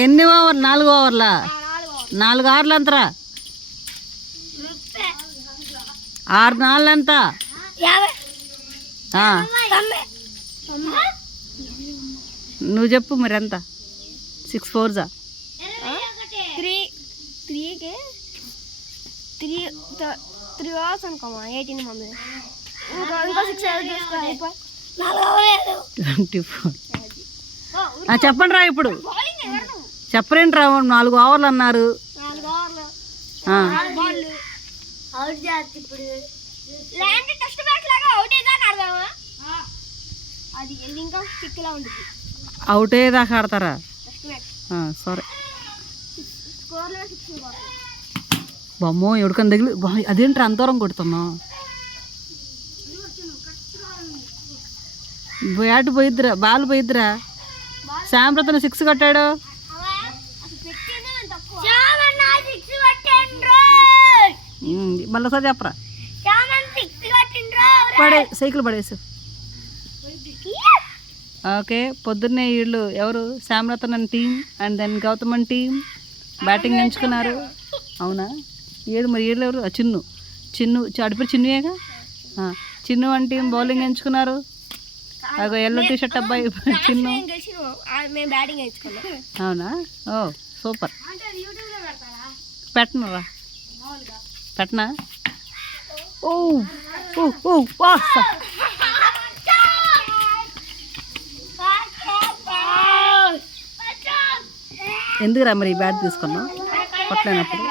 ఎన్ని ఓవర్? 4 ఓవర్లా? 4 ఆర్లు ఎంతరా? 6 4 ఎంత? నువ్వు చెప్పు మరి ఎంత? 6 4 3 అవర్స్ అనుకోమా 18 మమ్మీ ఇంకో 6 అవర్స్ తీసుకోండి 24. చెప్పండి రా ఇప్పుడు. చెప్పరేంటి రా? 4 ఓవర్లు అన్నారు. 4 ఓవర్లు అవుట్ చేస్తా. ఇప్పుడు ల్యాండ్ టెస్ట్ మ్యాచ్ లాగా అవుట్ అయ్యేదాకా ఆడదామా? అది ఇంకా స్టిక్లా ఉంటుంది. అవుట్ అయ్యేదాకా ఆడతారా? టెస్ట్ మ్యాచ్ సరే. స్కోర్లో 6 కొడతాం. బొమ్మో ఎవడికని తగిలి. అదేంట్రా అంత దూరం కొడుతున్నా? Bat పోయిద్దిరా, ball పోయిద్దిరా. శాంప్రతను 6 కొట్టాడు. మళ్ళీ ఒకసారి చెప్పరా? సైకిల్ పడేసు. ఓకే. పొద్దున్నే వీళ్ళు ఎవరు? Shyamratan team and then Gautaman team batting ఎంచుకున్నారు. అవునా? ఏడు మరి ఏళ్ళు ఎవరు? చిన్ను అడిపేరు చిన్నుయేగా. చిన్ను అని టీం బౌలింగ్ ఎంచుకున్నారు. అగో ఎల్లో టీ షర్ట్ అబ్బాయి చిన్ను. అవునా? ఓ సూపర్. పెట్టనరా? పెట్టనా? ఓ ఓ ఓ ఎందుకురా మరి ఈ బ్యాట్ తీసుకున్నావు కొట్టలేనప్పుడు?